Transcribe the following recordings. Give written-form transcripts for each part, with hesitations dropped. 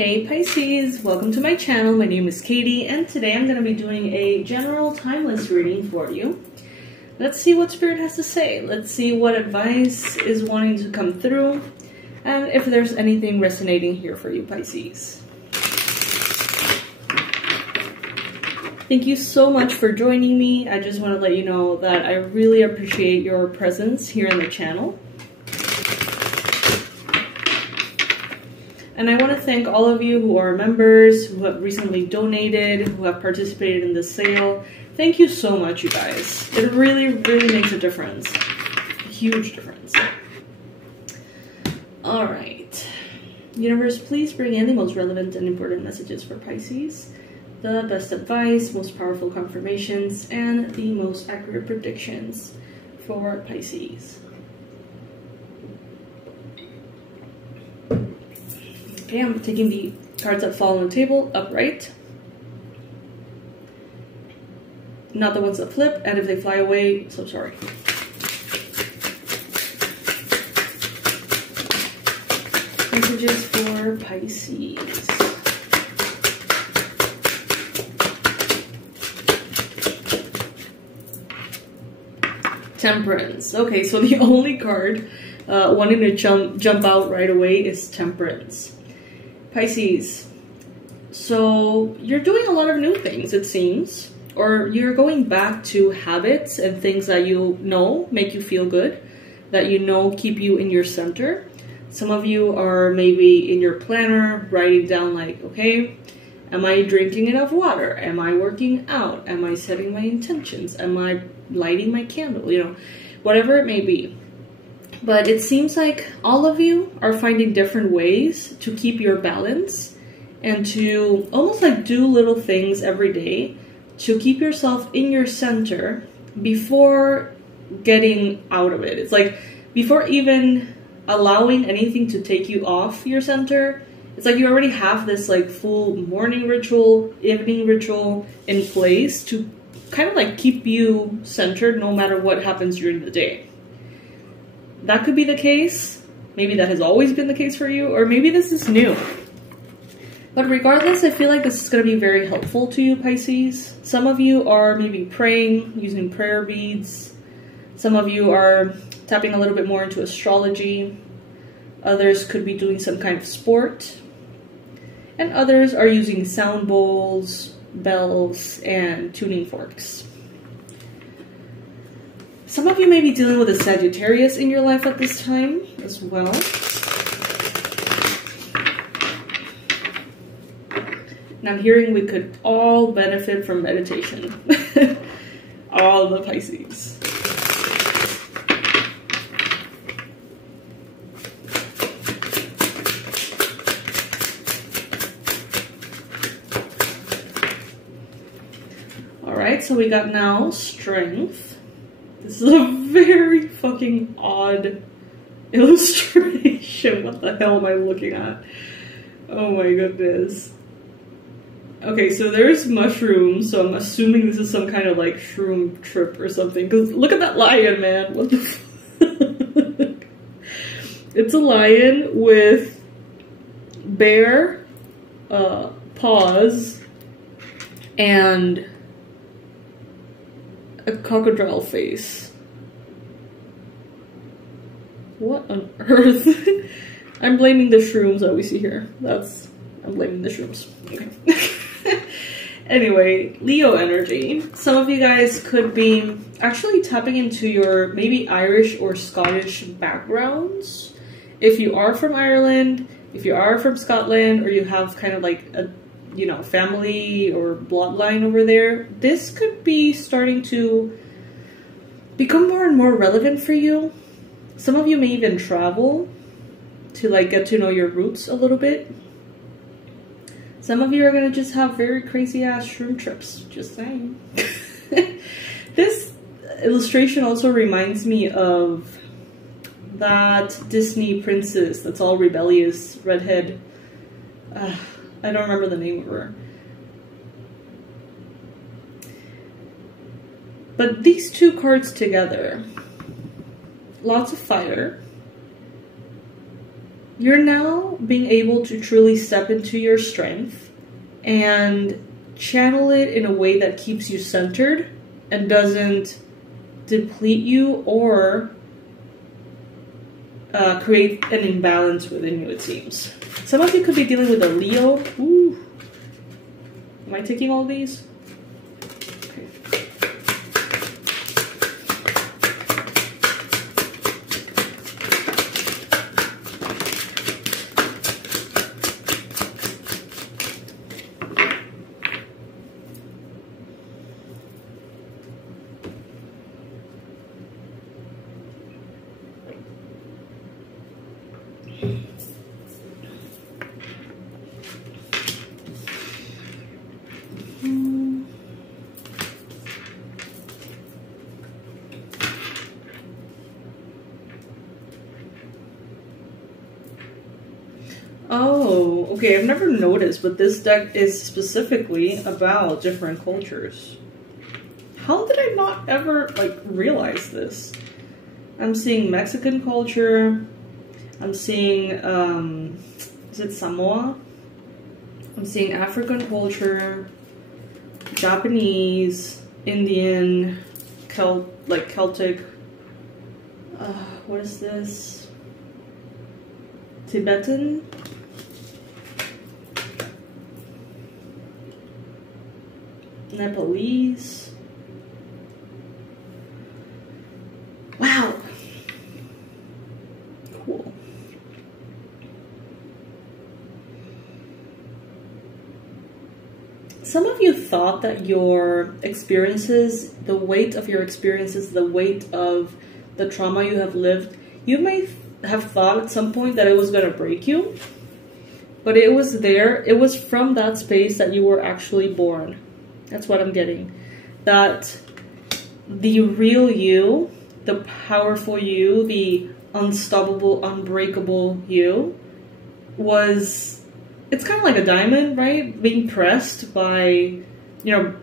Hey Pisces, welcome to my channel. My name is Katie and today I'm going to be doing a general timeless reading for you. Let's see what Spirit has to say. Let's see what advice is wanting to come through and if there's anything resonating here for you Pisces. Thank you so much for joining me. I just want to let you know that I really appreciate your presence here in the channel. And I want to thank all of you who are members, who have recently donated, who have participated in the sale. Thank you so much, you guys. It really, really makes a difference. A huge difference. Alright. Universe, please bring in the most relevant and important messages for Pisces. The best advice, most powerful confirmations, and the most accurate predictions for Pisces. Okay, I'm taking the cards that fall on the table upright. Not the ones that flip, and if they fly away, so sorry. Messages for Pisces. Temperance. Okay, so the only card wanting to jump out right away is Temperance. Pisces, so you're doing a lot of new things, it seems, or you're going back to habits and things that you know make you feel good, that you know keep you in your center. Some of you are maybe in your planner writing down like, okay, am I drinking enough water? Am I working out? Am I setting my intentions? Am I lighting my candle? You know, whatever it may be. But it seems like all of you are finding different ways to keep your balance and to almost like do little things every day to keep yourself in your center before getting out of it. It's like before even allowing anything to take you off your center, it's like you already have this like full morning ritual, evening ritual in place to kind of like keep you centered no matter what happens during the day. That could be the case. Maybe that has always been the case for you, or maybe this is new. But regardless, I feel like this is going to be very helpful to you, Pisces. Some of you are maybe praying, using prayer beads. Some of you are tapping a little bit more into astrology. Others could be doing some kind of sport. And others are using sound bowls, bells, and tuning forks. Some of you may be dealing with a Sagittarius in your life at this time as well. And I'm hearing we could all benefit from meditation. All the Pisces. Alright, so we got now Strength. This is a very fucking odd illustration. What the hell am I looking at? Oh my goodness. Okay, so there's mushrooms, so I'm assuming this is some kind of like shroom trip or something. Because look at that lion, man. What the fuck? It's a lion with bare paws and a crocodile face. What on earth? I'm blaming the shrooms that we see here. I'm blaming the shrooms. Okay. Anyway, Leo energy. Some of you guys could be actually tapping into your maybe Irish or Scottish backgrounds. If you are from Ireland, if you are from Scotland, or you have kind of like a family or bloodline over there, this could be starting to become more and more relevant for you. Some of you may even travel to like get to know your roots a little bit. Some of you are gonna just have very crazy ass shroom trips, just saying. This illustration also reminds me of that Disney princess that's all rebellious, redhead. I don't remember the name of her. But these two cards together, lots of fire, You're now being able to truly step into your strength and channel it in a way that keeps you centered and doesn't deplete you or create an imbalance within you, it seems. Some of you could be dealing with a Leo. Ooh. Am I taking all these? Okay. Oh, okay, I've never noticed, but this deck is specifically about different cultures. How did I not ever, like, realize this? I'm seeing Mexican culture. I'm seeing, is it Samoa? I'm seeing African culture, Japanese, Indian, Celtic. What is this? Tibetan? Nepalese. Wow. Cool. Some of you thought that your experiences, the weight of your experiences, the weight of the trauma you have lived, you may have thought at some point that it was going to break you, but it was there. It was from that space that you were actually born. That's what I'm getting. That the real you, the powerful you, the unstoppable, unbreakable you was, it's kind of like a diamond, right? Being pressed by, you know,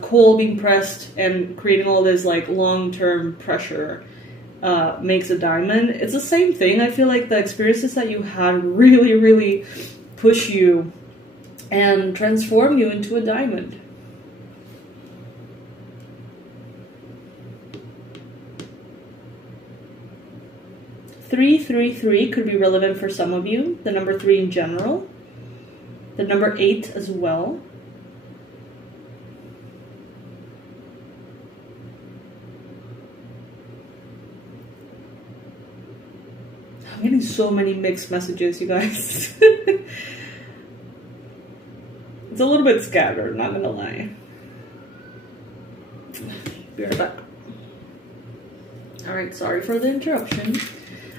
coal being pressed and creating all this like long-term pressure makes a diamond. It's the same thing. I feel like the experiences that you had really, really push you and transform you into a diamond. Three, 3, 3 could be relevant for some of you. The number 3 in general. The number 8 as well. I'm getting so many mixed messages, you guys. It's a little bit scattered, not gonna lie. Be right back. Alright, sorry for the interruption.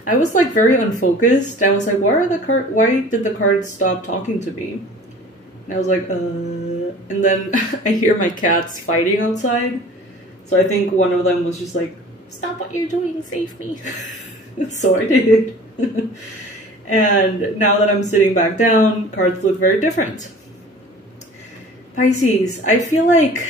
I was like very unfocused. I was like, why did the cards stop talking to me? And I was like, and then I hear my cats fighting outside. So I think one of them was just like, stop what you're doing, save me. So I did. And now that I'm sitting back down, cards look very different. Pisces, I feel like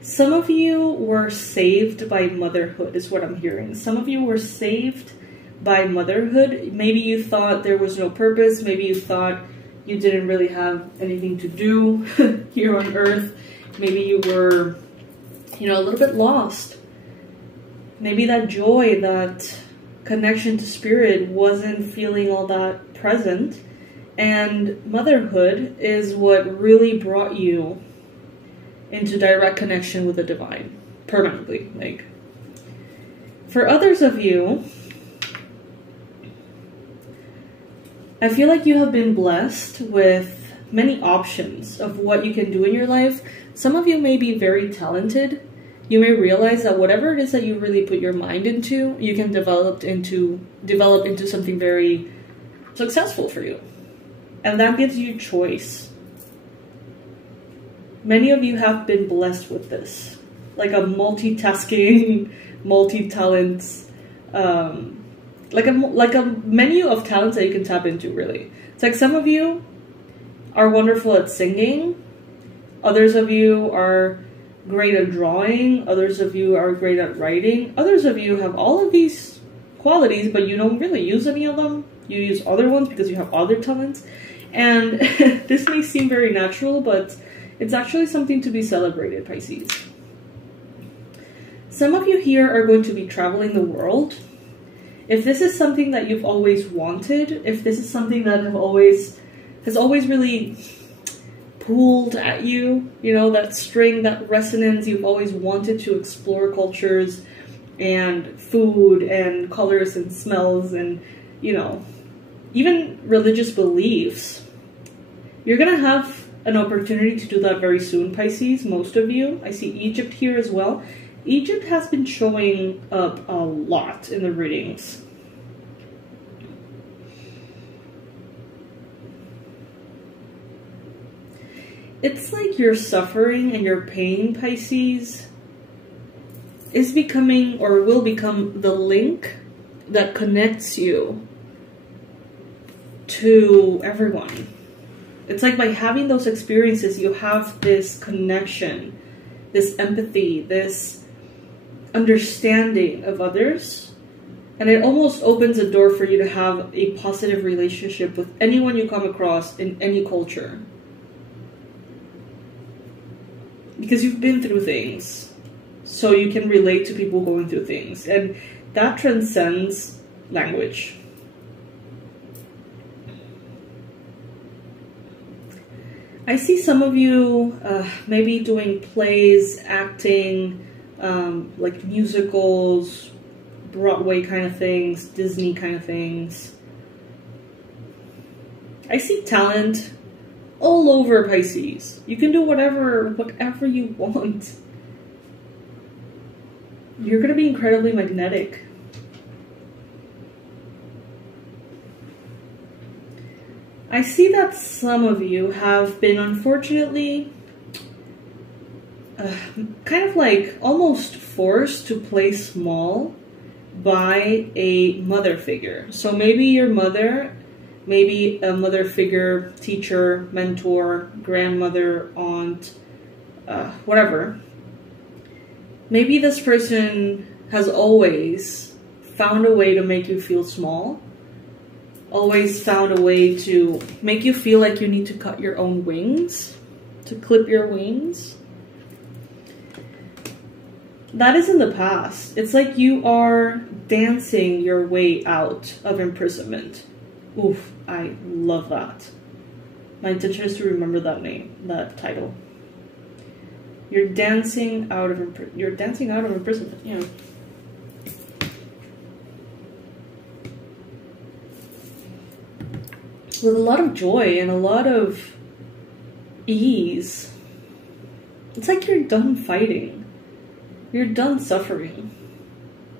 some of you were saved by motherhood, is what I'm hearing. Some of you were saved by motherhood. Maybe you thought there was no purpose. Maybe you thought you didn't really have anything to do here on earth. Maybe you were, you know, a little bit lost. Maybe that joy, that connection to spirit wasn't feeling all that present. And motherhood is what really brought you into direct connection with the divine, permanently. Like, for others of you, I feel like you have been blessed with many options of what you can do in your life. Some of you may be very talented. You may realize that whatever it is that you really put your mind into, you can develop into something very successful for you. And that gives you choice. Many of you have been blessed with this, like a multitasking, multi-talents, like a menu of talents that you can tap into, really. It's like some of you are wonderful at singing, others of you are great at drawing, others of you are great at writing, others of you have all of these qualities, but you don't really use any of them. You use other ones because you have other talents. And this may seem very natural, but it's actually something to be celebrated, Pisces. Some of you here are going to be traveling the world. If this is something that you've always wanted, if this is something that has always really pulled at you, you know, that string, that resonance, you've always wanted to explore cultures and food and colors and smells and, you know, even religious beliefs, you're gonna have an opportunity to do that very soon, Pisces, most of you. I see Egypt here as well. Egypt has been showing up a lot in the readings. It's like your suffering and your pain, Pisces, is becoming or will become the link that connects you to everyone. It's like by having those experiences, you have this connection, this empathy, this understanding of others, and it almost opens a door for you to have a positive relationship with anyone you come across in any culture. Because you've been through things, so you can relate to people going through things, and that transcends language. I see some of you maybe doing plays, acting, like musicals, Broadway kind of things, Disney kind of things. I see talent all over, Pisces. You can do whatever you want. You're going to be incredibly magnetic. I see that some of you have been, unfortunately, kind of like almost forced to play small by a mother figure. So maybe your mother, maybe a mother figure, teacher, mentor, grandmother, aunt, whatever. Maybe this person has always found a way to make you feel small. Always found a way to make you feel like you need to cut your own wings, to clip your wings. That is in the past. It's like you are dancing your way out of imprisonment. Oof, I love that. My intention is to remember that name, that title. You're dancing out of imprisonment, yeah. With a lot of joy and a lot of ease. It's like you're done fighting. You're done suffering.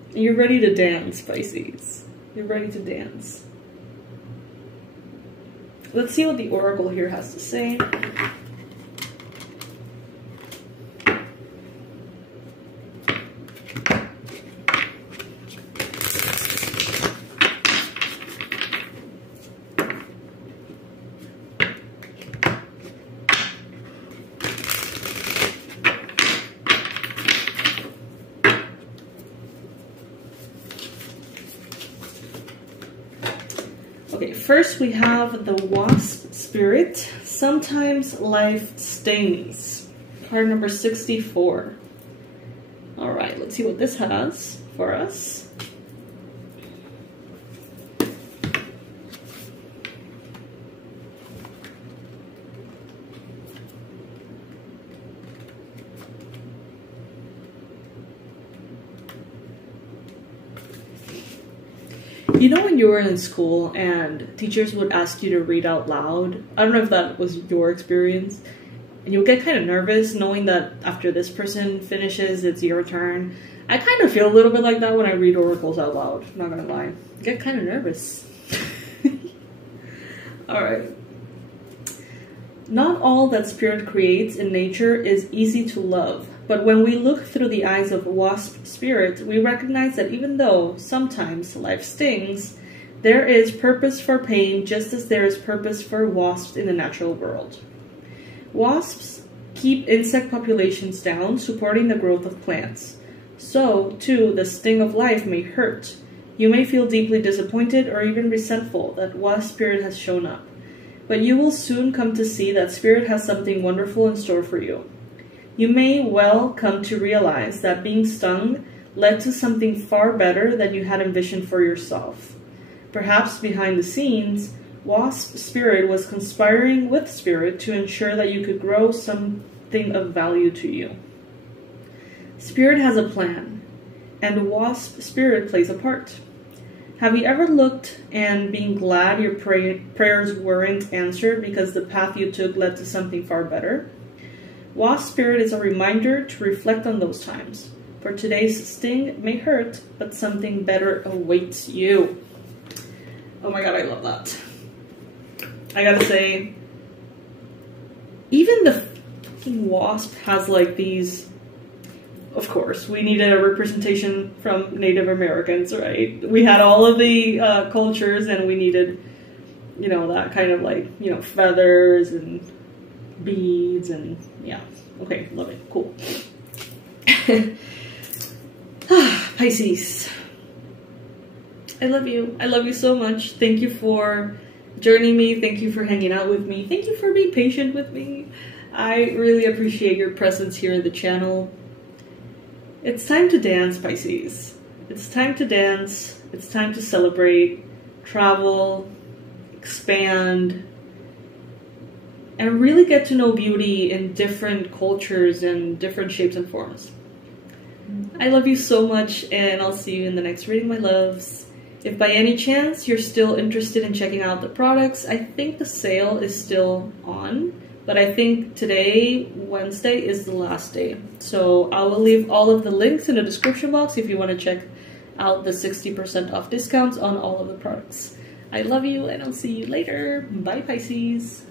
And you're ready to dance, Pisces. You're ready to dance. Let's see what the oracle here has to say. Okay, first we have the Wasp Spirit. Sometimes life stings. Card number 64. Alright, let's see what this has for us. You know when you were in school and teachers would ask you to read out loud? I don't know if that was your experience. And you'll get kind of nervous knowing that after this person finishes, it's your turn. I kind of feel a little bit like that when I read oracles out loud, not gonna lie. I get kind of nervous. Alright. Not all that spirit creates in nature is easy to love. But when we look through the eyes of Wasp Spirit, we recognize that even though sometimes life stings, there is purpose for pain just as there is purpose for wasps in the natural world. Wasps keep insect populations down, supporting the growth of plants. So, too, the sting of life may hurt, You may feel deeply disappointed or even resentful that Wasp Spirit has shown up, but you will soon come to see that Spirit has something wonderful in store for you. You may well come to realize that being stung led to something far better than you had envisioned for yourself. Perhaps behind the scenes, Wasp Spirit was conspiring with Spirit to ensure that you could grow something of value to you. Spirit has a plan, and Wasp Spirit plays a part. Have you ever looked and been glad your prayers weren't answered because the path you took led to something far better? Wasp Spirit is a reminder to reflect on those times, for today's sting may hurt, but something better awaits you. Oh my god, I love that. I gotta say, even the fucking wasp has like these. Of course, we needed a representation from Native Americans, right? We had all of the cultures, and we needed, you know, that kind of like, you know, feathers and beads and yeah. Okay, love it. Cool. Pisces. I love you. I love you so much. Thank you for joining me. Thank you for hanging out with me. Thank you for being patient with me. I really appreciate your presence here in the channel. It's time to dance, Pisces. It's time to dance. It's time to celebrate, travel, expand, and really get to know beauty in different cultures and different shapes and forms. I love you so much, and I'll see you in the next reading, my loves. If by any chance you're still interested in checking out the products, I think the sale is still on. But I think today, Wednesday, is the last day. So I will leave all of the links in the description box if you want to check out the 60% off discounts on all of the products. I love you, and I'll see you later. Bye, Pisces.